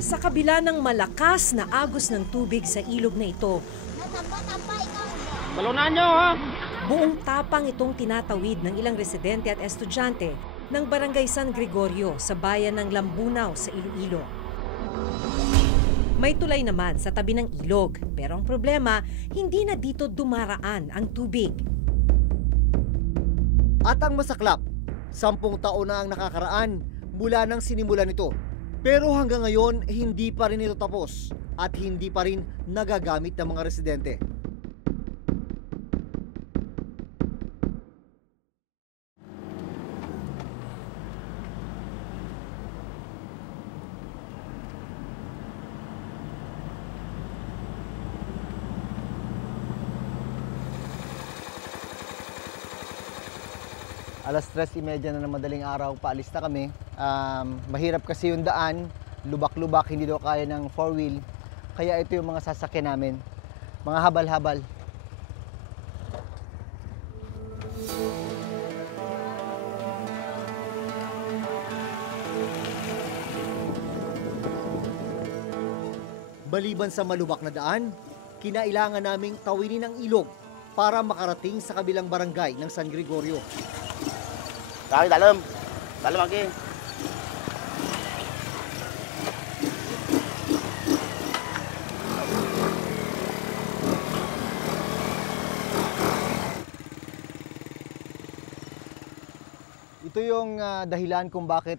Sa kabila ng malakas na agos ng tubig sa ilog na ito, Balunan nyo, ha? buong tapang itong tinatawid ng ilang residente at estudyante ng Barangay San Gregorio sa bayan ng Lambunaw sa Iloilo. May tulay naman sa tabi ng ilog, pero ang problema, hindi na dito dumaraan ang tubig. At ang masaklap, 10 taon na ang nakakaraan mula nang sinimulan nito. Pero hanggang ngayon, hindi pa rin ito tapos at hindi pa rin nagagamit ng mga residente. Alas 3:30 na ng madaling araw, paalis na kami. Mahirap kasi yung daan, lubak-lubak, hindi daw kaya ng 4-wheel. Kaya ito yung mga sasakyan namin, mga habal-habal. Maliban sa malubak na daan, kinailangan naming tawinin ang ilog para makarating sa kabilang barangay ng San Gregorio. Lagi dalam. Dalam lagi. Ito yung dahilan kung bakit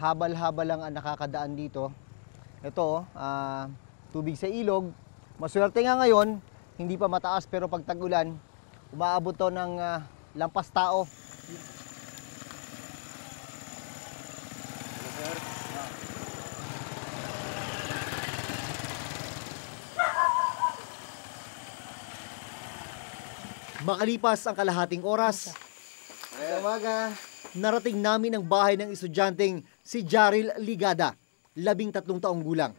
habal-habal lang ang nakakadaan dito. Ito, tubig sa ilog. Maswerte nga ngayon, hindi pa mataas pero pag tag-ulan, umaabot to ng lampas tao. Makalipas ang kalahating oras, narating namin ang bahay ng estudyanteng si Jaril Ligada, 13 taong gulang.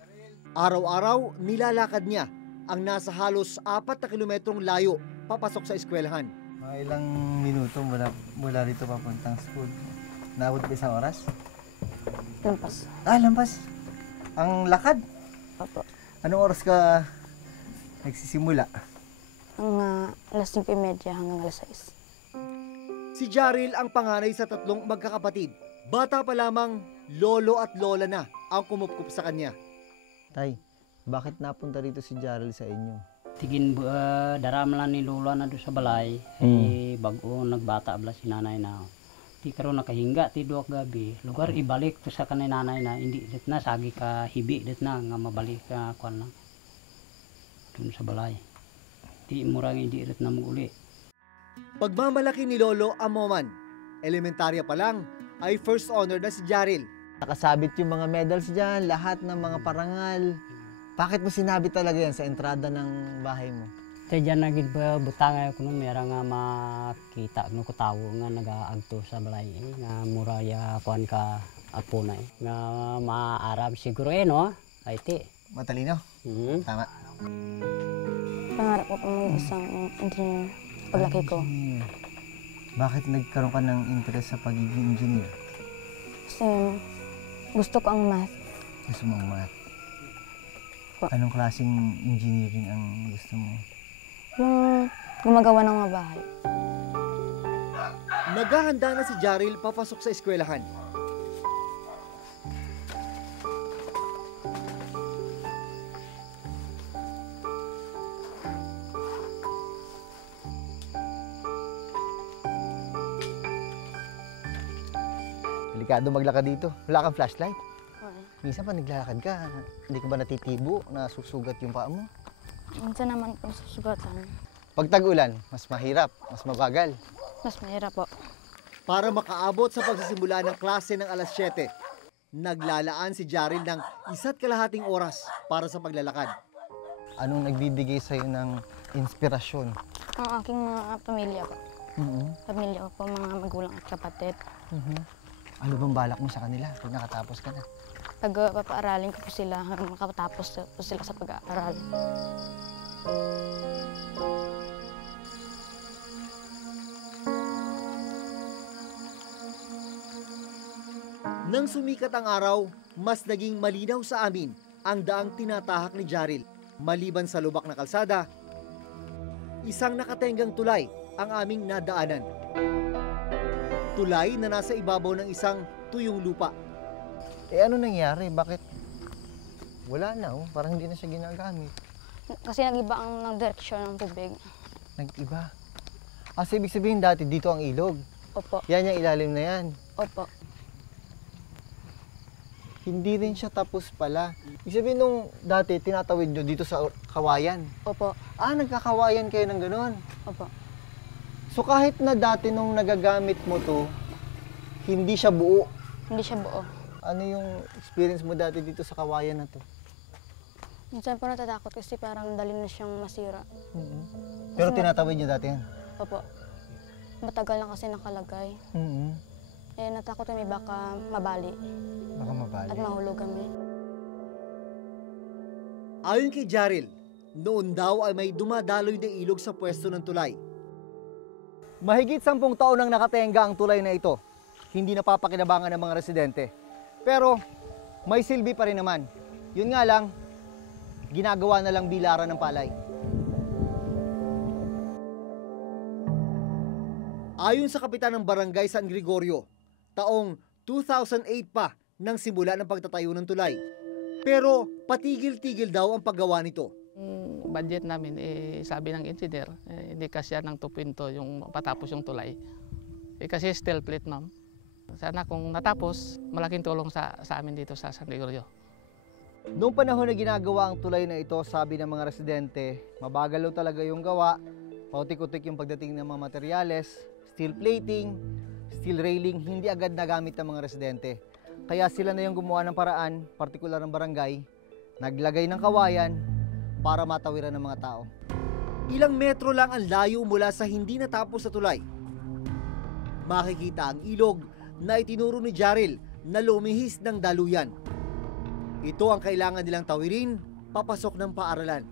Araw-araw, nilalakad niya ang nasa halos 4 na kilometrong layo papasok sa eskwelahan. Mga ilang minuto mula rito papuntang school. Naabot ba isang oras? Lampas. Lampas. Ang lakad? Opo. Anong oras ka nagsisimula? Ang alas 5:30 hanggang alas 6. Si Jaril ang panganay sa 3 magkakapatid. Bata pa lamang, lolo at lola na ang kumupkup sa kanya. Tay, bakit napunta rito si Jaril sa inyo? Tigin daram lang ni lula na doon sa balay. Bago nagbata abla si nanay na. Ti karon nakahinga ti duwag gabi. Lugar ibalik to sa kanay nanay na hindi dit na sagi ka hibi dit na nga mabalik ka kuan na. Doon sa balay. Ti murang hindi rit na maguli. Pagmamalaki ni Lolo Amoman, elementarya pa lang ay first honor na si Jaril. Nakasabit yung mga medals dyan, lahat ng mga parangal. Bakit mo sinabi talaga yan sa entrada ng bahay mo? Tay dyan nagid ba butang ko nung mera nga makita no ko tawo nga nagaagto sa balay nga muraya kuan ka apo na nga maarab siguro no. Ay ti. Matalino? Tama. Pangarap ko po maging isang engineer paglaki ko. Bakit nagkaroon ka ng interest sa pagiging engineer? Kasi gusto ko ang math. Gusto mo ang math? Anong klaseng engineering ang gusto mo? Yung gumagawa ng mga bahay. Naghahanda na si Jaril papasok sa eskwelahan. Delikado maglakad dito. Wala kang flashlight. Minsan pa naglalakad ka, hindi ka ba natitibo, nasusugat yung paa mo? Minsan naman po susugatan. Pag tag-ulan, mas mahirap, mas mabagal. Mas mahirap po. Para makaabot sa pagsisimula ng klase ng alas 7, naglalaan si Jaril ng 1.5 oras para sa paglalakad. Anong nagbibigay sa'yo ng inspirasyon? Ang aking mga pamilya po. Pamilya ko po, mga magulang at kapatid. Ano bang balak mo sa kanila pag nakatapos ka na? Pag-papaaralin ko po sila hanggang makatapos po sila sa pag-aaral. Nang sumikat ang araw, mas naging malinaw sa amin ang daang tinatahak ni Jaril. Maliban sa lubak na kalsada, isang nakatenggang tulay ang aming nadaanan. Tulay na nasa ibabaw ng isang tuyong lupa. Ano nangyari? Bakit? Wala na, oh. Parang hindi na siya ginagamit. Kasi nag-iba ang direksyon ng tubig. Nag-iba. So ibig sabihin dati dito ang ilog. Opo. Yan yung ilalim na yan. Opo. Hindi rin siya tapos pala. Ibig sabihin nung dati tinatawid nyo dito sa kawayan. Opo. Nagkakawayan kayo ng ganon. Opo. So kahit na dati nung nagagamit mo to, hindi siya buo. Hindi siya buo. Ano yung experience mo dati dito sa kawayan na to? Minsan po natatakot kasi parang dali na siyang masira. Pero tinatawid nyo dati yan? Opo. Matagal na kasi nakalagay. Eh, natakot kami baka mabali Baka mabali. at mahulog kami. Ayon kay Jaril, noon daw ay may dumadaloy na ilog sa pwesto ng tulay. Mahigit 10 taon nang nakatenga ang tulay na ito. Hindi napapakinabangan ng mga residente. Pero may silbi pa rin naman. Yun nga lang, ginagawa na lang bilaran ng palay. Ayon sa kapitan ng Barangay San Gregorio, taong 2008 pa nang simula ng pagtatayo ng tulay. Pero patigil-tigil daw ang paggawa nito. Budget namin, sabi ng engineer, hindi kasya ng 2.2 yung patapos yung tulay. Kasi steel plate, ma'am. Sana kung natapos, malaking tulong sa amin dito sa San Gregorio. Noong panahon na ginagawa ang tulay na ito, sabi ng mga residente, mabagal daw talaga yung gawa, pautik-utik yung pagdating ng mga materyales, steel plating, steel railing, hindi agad nagamit ng mga residente. Kaya sila na yung gumawa ng paraan, partikular ng barangay, naglagay ng kawayan para matawiran ng mga tao. Ilang metro lang ang layo mula sa hindi natapos na tulay. Makikita ang ilog na itinuro ni Jaril na lumihis ng daluyan. Ito ang kailangan nilang tawirin papasok ng paaralan.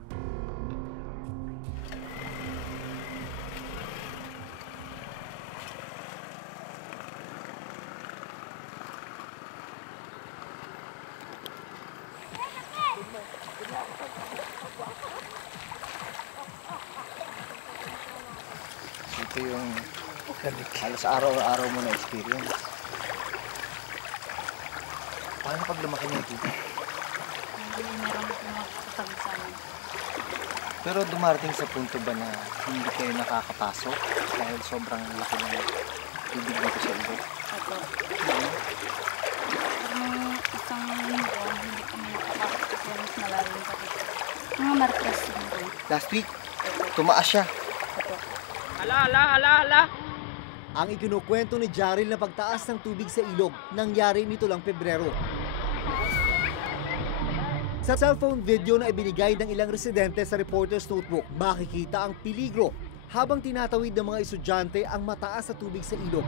Ito yung halos araw-araw mo na experience. Paano pag lumaki na dito? Meron po nakakatabi sa amin. Pero dumarating sa punto ba na hindi kayo nakakapasok dahil sobrang laki ng tubig dito sa ilog? Opo. Parang isang linggo, hindi kami nakapasok kasi mas malalim pa dito. Mga Martes linggo. Last week, tumaas siya. Opo. Ang ikinukwento ni Jaril na pagtaas ng tubig sa ilog nangyari nito lang Pebrero. Sa cellphone video na ibinigay ng ilang residente sa Reporter's Notebook, makikita ang peligro habang tinatawid ng mga estudyante ang mataas na tubig sa ilog.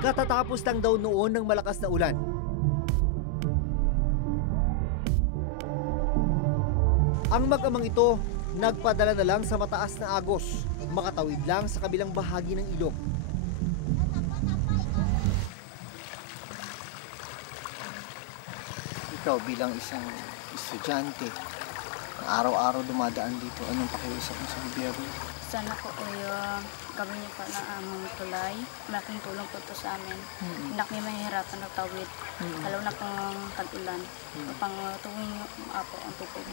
Katatapos lang daw noon ng malakas na ulan. Ang mag-amang ito nagpadala na lang sa mataas na agos, makatawid lang sa kabilang bahagi ng ilog. Ikaw bilang isang estudyante na araw-araw dumadaan dito, anong pakiusap mo sa gobyerno? Sana po gawin niyo pa na ang tulay. Malaking tulong po ito sa amin. Hindi kami mahihirapan na tawid. Lalo na pang tag-ulan. Pang tuwing po ang tubig.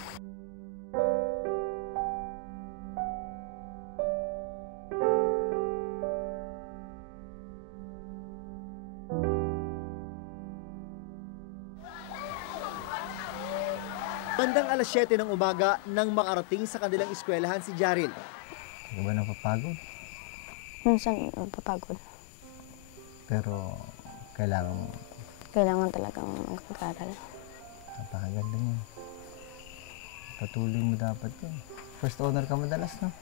Bandang alas 7 ng umaga nang makarating sa kanilang eskwelahan si Jaril. Hindi ba napapagod? Minsan napapagod. Pero kailangan talagang mag-aral. napakaganda niya. Patuloy mo dapat yun. First owner ka madalas, no?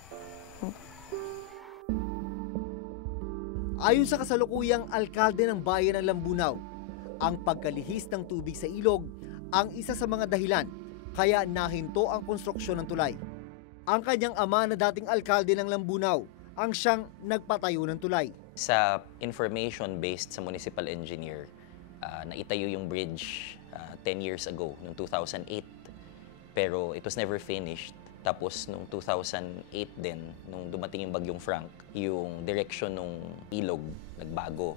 Ayon sa kasalukuyang alkalde ng bayan ng Lambunaw, ang pagkalihis ng tubig sa ilog ang isa sa mga dahilan kaya nahinto ang konstruksyon ng tulay. Ang kanyang ama na dating alkalde ng Lambunaw ang siyang nagpatayo ng tulay. Sa information based sa municipal engineer, naitayo yung bridge 10 years ago, noong 2008. Pero it was never finished. Tapos noong 2008 din, nung dumating yung Bagyong Frank, yung direction ng ilog nagbago.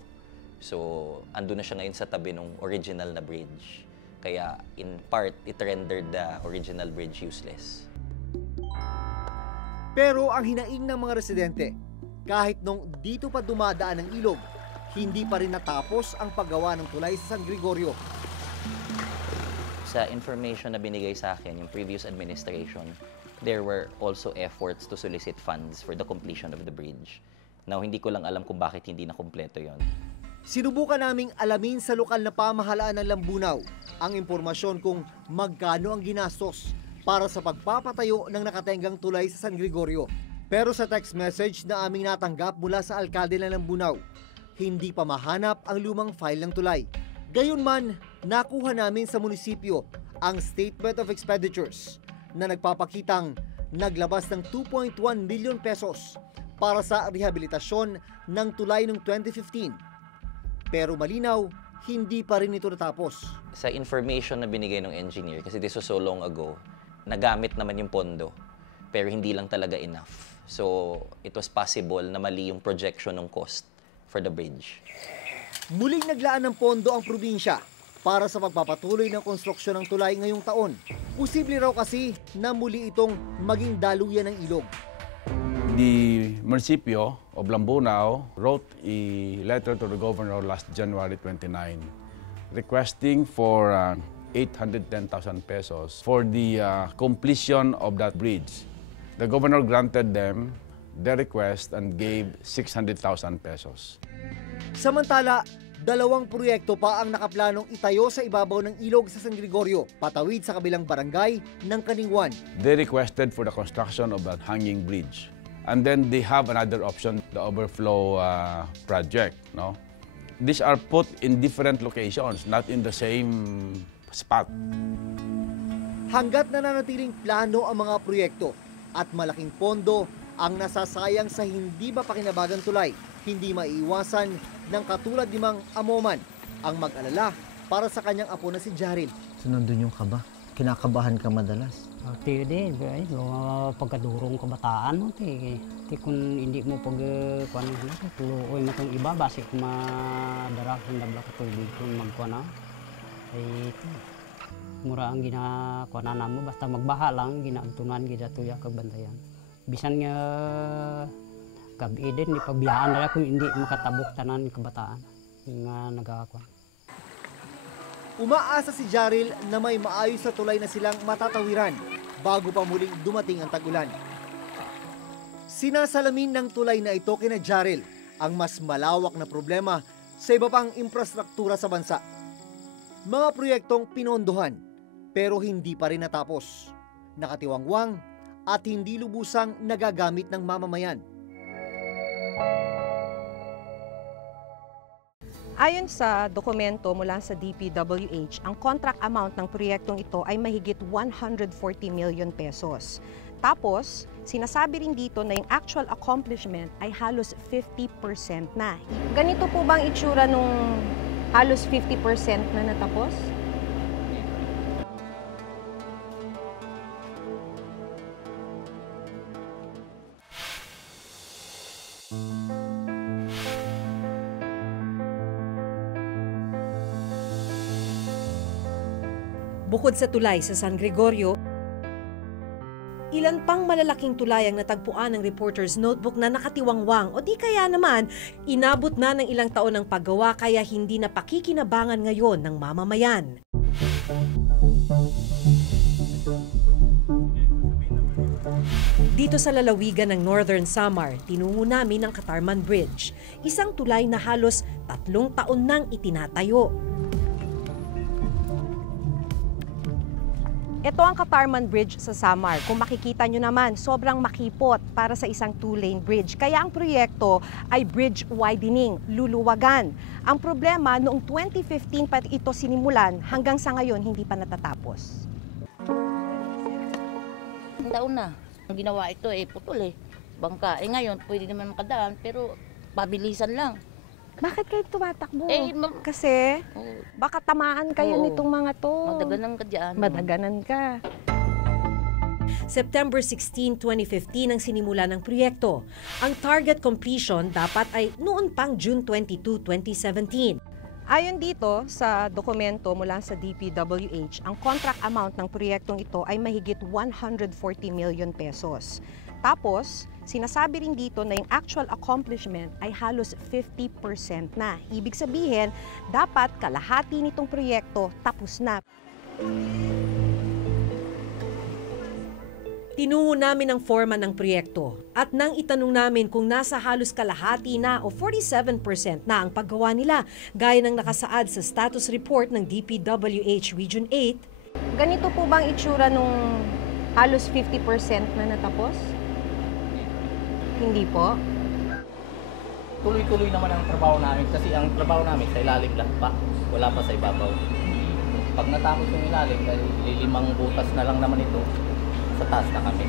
So, ando na siya ngayon sa tabi ng original na bridge. Kaya in part, it rendered the original bridge useless. Pero ang hinaing ng mga residente, kahit nung dito pa dumadaan ang ilog, hindi pa rin natapos ang paggawa ng tulay sa San Gregorio. Sa information na binigay sa akin, yung previous administration, there were also efforts to solicit funds for the completion of the bridge. Now, hindi ko lang alam kung bakit hindi na kumpleto yon. Sinubukan naming alamin sa lokal na pamahalaan ng Lambunaw ang impormasyon kung magkano ang ginastos para sa pagpapatayo ng nakatenggang tulay sa San Gregorio. Pero sa text message na aming natanggap mula sa alkalde ng Lambunaw, hindi pa mahanap ang lumang file ng tulay. Gayunman, nakuha namin sa munisipyo ang Statement of Expenditures na nagpapakitang naglabas ng 2.1 million pesos para sa rehabilitasyon ng tulay noong 2015. Pero malinaw, hindi pa rin ito natapos. Sa information na binigay ng engineer, kasi this was so long ago, nagamit naman yung pondo, pero hindi lang talaga enough. So, it was possible na mali yung projection ng cost for the bridge. Muling naglaan ng pondo ang probinsya para sa pagpapatuloy ng konstruksyon ng tulay ngayong taon. Posible raw kasi na muli itong maging daluyan ng ilog. The municipio of Lambunaw wrote a letter to the governor last January 29 requesting for 810,000 pesos for the completion of that bridge. The governor granted them their request and gave 600,000 pesos. Samantala, 2 proyekto pa ang nakaplanong itayo sa ibabaw ng ilog sa San Gregorio, patawid sa kabilang barangay ng Kaningwan. They requested for the construction of that hanging bridge. And then they have another option, the overflow project. No? These are put in different locations, not in the same spot. Hanggat nananatiling plano ang mga proyekto at malaking pondo ang nasasayang sa hindi mapakinabagang tulay, hindi maiiwasan ng katulad ni Mang Amoman ang mag-alala para sa kanyang apo na si Jaril. So nandun yung kaba? Kinakabahan ka madalas? Ti din, pagkadurong kabataan mo, ti kung hindi mo kuan tuluoy mo itong iba, basi kung madarasan na bala ka tubig kung magkuan na. Mura ang ginakuanan mo, basta magbaha lang, ginaagtunan, ginatuya kabantayan. Bisan nga gabi din, ipabiyaan na kung hindi makatabok tanan ng kabataan nga nagakakuan. Umaasa si Jaril na may maayos na tulay na silang matatawiran bago pa muling dumating ang tag-ulan. Sinasalamin ng tulay na ito kina Jaril ang mas malawak na problema sa iba pang infrastruktura sa bansa. Mga proyektong pinondohan pero hindi pa rin natapos, nakatiwangwang at hindi lubusang nagagamit ng mamamayan. Ayon sa dokumento mula sa DPWH, ang contract amount ng proyektong ito ay mahigit 140 million pesos. Tapos, sinasabi rin dito na yung actual accomplishment ay halos 50% na. Ganito po bang itsura nung halos 50% na natapos? Bukod sa tulay sa San Gregorio, ilan pang malalaking tulay ang natagpuan ng Reporter's Notebook na nakatiwangwang o di kaya naman inabot na ng ilang taon ng paggawa kaya hindi na pakikinabangan ngayon ng mamamayan. Dito sa lalawigan ng Northern Samar, tinungo namin ang Katarman Bridge, isang tulay na halos 3 taon nang itinatayo. Ito ang Katarman Bridge sa Samar. Kung makikita nyo naman, sobrang makipot para sa isang 2-lane bridge. Kaya ang proyekto ay bridge widening, luluwagan. Ang problema, noong 2015 pa ito sinimulan, hanggang sa ngayon hindi pa natatapos. Ang taon na, ang ginawa ito putol bangka. Ngayon, pwede naman makadaan, pero pabilisan lang. Bakit kayo tumatakbo? Eh, Kasi baka tamaan kayo Oo. nitong mga to. Madaganan ka dyan. Madaganan ka. September 16, 2015 ang sinimula ng proyekto. Ang target completion dapat ay noon pang June 22, 2017. Ayon dito sa dokumento mula sa DPWH, ang contract amount ng proyektong ito ay mahigit 140 million pesos. Tapos, sinasabi rin dito na yung actual accomplishment ay halos 50% na. Ibig sabihin, dapat kalahati nitong proyekto tapos na. Tinungo namin ang forma ng proyekto at nang itanong namin kung nasa halos kalahati na o 47% na ang paggawa nila, gaya ng nakasaad sa status report ng DPWH Region 8. Ganito po bang itsura nung halos 50% na natapos? Hindi po. Tuloy-tuloy naman ang trabaho namin kasi ang trabaho namin sa ilalim lang pa, wala pa sa ibabaw. Pag natapos yung ilalim, dahil lilimang butas na lang naman ito, sa taas na kami.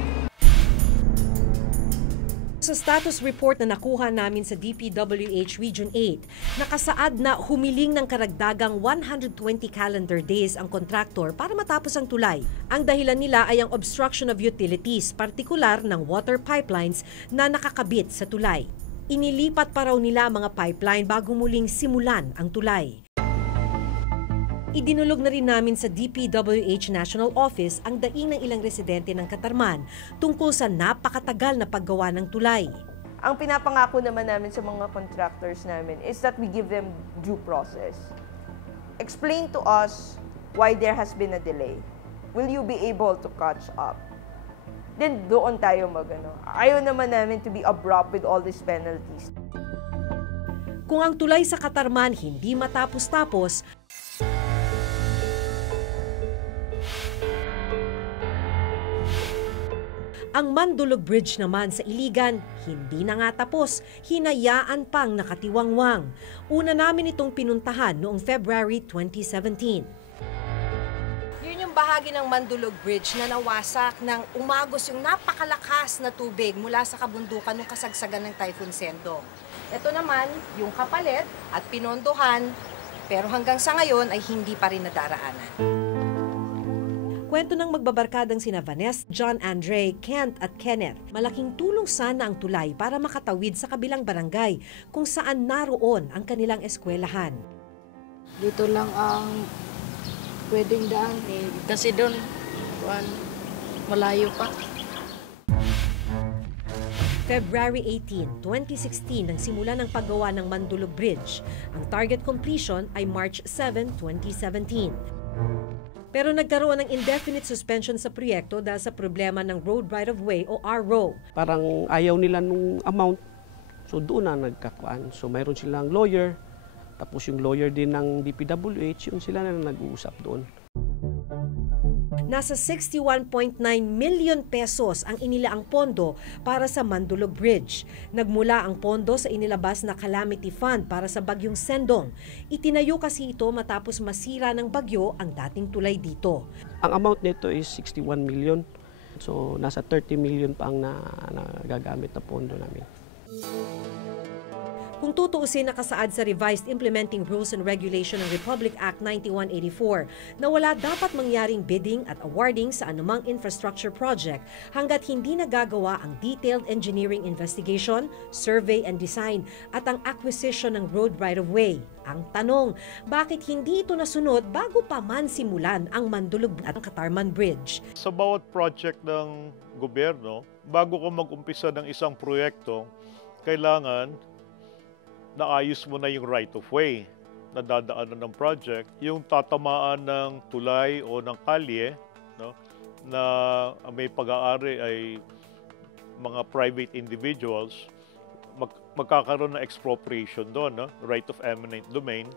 Sa status report na nakuha namin sa DPWH Region 8, nakasaad na humiling ng karagdagang 120 calendar days ang kontraktor para matapos ang tulay. Ang dahilan nila ay ang obstruction of utilities, partikular ng water pipelines na nakakabit sa tulay. Inilipat pa raw nila mga pipeline bago muling simulan ang tulay. Idinulog na rin namin sa DPWH National Office ang daing ng ilang residente ng Katarman tungkol sa napakatagal na paggawa ng tulay. Ang pinapangako naman namin sa mga contractors namin is that we give them due process. Explain to us why there has been a delay. Will you be able to catch up? Then doon tayo magano. Ayaw naman namin to be abrupt with all these penalties. Kung ang tulay sa Katarman hindi matapos-tapos, ang Mandulog Bridge naman sa Iligan, hindi na nga tapos, hinayaan pang nakatiwangwang. Una namin itong pinuntahan noong February 2017. Yun yung bahagi ng Mandulog Bridge na nawasak nang umagos yung napakalakas na tubig mula sa kabundukan ng kasagsagan ng Typhoon Sendo. Ito naman, yung kapalit at pinondohan, pero hanggang sa ngayon ay hindi pa rin nadaraanan. Kwento ng magbabarkadang sina Vanessa, John Andre, Kent at Kenneth, malaking tulong sana ang tulay para makatawid sa kabilang barangay kung saan naroon ang kanilang eskwelahan. Dito lang ang pwedeng daan kasi doon malayo pa. February 18, 2016 nang simula ng paggawa ng Mandulog Bridge. Ang target completion ay March 7, 2017. Pero nagkaroon ng indefinite suspension sa proyekto dahil sa problema ng Road Right-of-Way o RRO. Parang ayaw nila nung amount, so doon na nagkakuan. So mayroon silang lawyer, tapos yung lawyer din ng DPWH, yung sila na nag-uusap doon. Nasa 61.9 million pesos ang inilaang pondo para sa Mandulog Bridge. Nagmula ang pondo sa inilabas na calamity fund para sa bagyong Sendong. Itinayo kasi ito matapos masira ng bagyo ang dating tulay dito. Ang amount nito is 61 million. So nasa 30 million pa ang nagagamit na pondo namin. Kung tutuusin, nakasaad sa Revised Implementing Rules and Regulation ng Republic Act 9184 na wala dapat mangyaring bidding at awarding sa anumang infrastructure project hanggat hindi nagagawa ang detailed engineering investigation, survey and design at ang acquisition ng road right-of-way. Ang tanong, bakit hindi ito nasunod bago pa man simulan ang Mandulog at Katarman Bridge? Sa bawat project ng gobyerno, bago ka mag-umpisa ng isang proyekto, kailangan naayos mo na yung right-of-way na dadaanan ng project, yung tatamaan ng tulay o ng kalye, no, na may pag-aari ay mga private individuals, magkakaroon ng expropriation doon, no, right of eminent domain.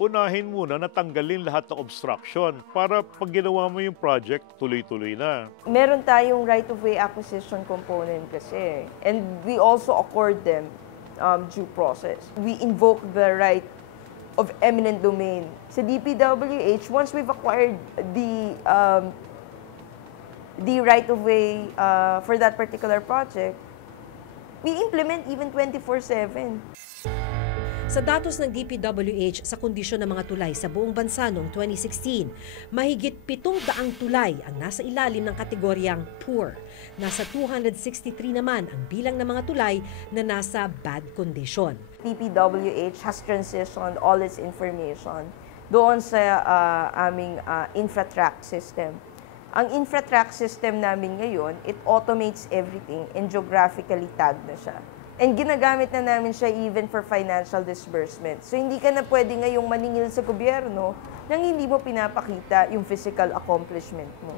Unahin muna na tanggalin lahat ng obstruction para pag ginawa mo yung project, tuloy-tuloy na. Meron tayong right-of-way acquisition component kasi, and we also accord them due process. We invoke the right of eminent domain. Sa DPWH, once we've acquired the right of way for that particular project, We implement even 24/7. Sa datos ng DPWH sa kondisyon ng mga tulay sa buong bansa noong 2016, mahigit 700 tulay ang nasa ilalim ng kategoryang poor. Nasa 263 naman ang bilang ng mga tulay na nasa bad condition. DPWH has transitioned all its information doon sa aming InfraTrack system. Ang InfraTrack system namin ngayon, it automates everything and geographically tagged na siya. And ginagamit na namin siya even for financial disbursement. So hindi ka na pwede ngayong maningil sa gobyerno nang hindi mo pinapakita yung physical accomplishment mo.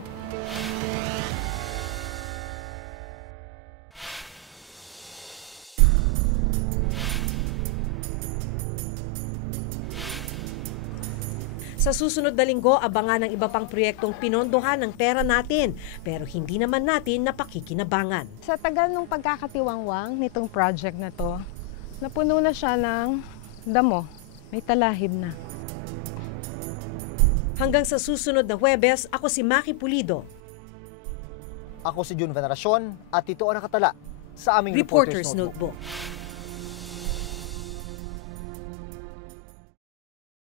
Sa susunod na linggo, abangan ang iba pang proyektong pinondohan ng pera natin, pero hindi naman natin napakikinabangan. Sa tagal ng pagkakatiwangwang nitong project na to, napuno na siya ng damo. May talahib na. Hanggang sa susunod na Huwebes, ako si Maki Pulido. Ako si Jun Veneracion at ito ang nakatala sa aming Reporter's Notebook.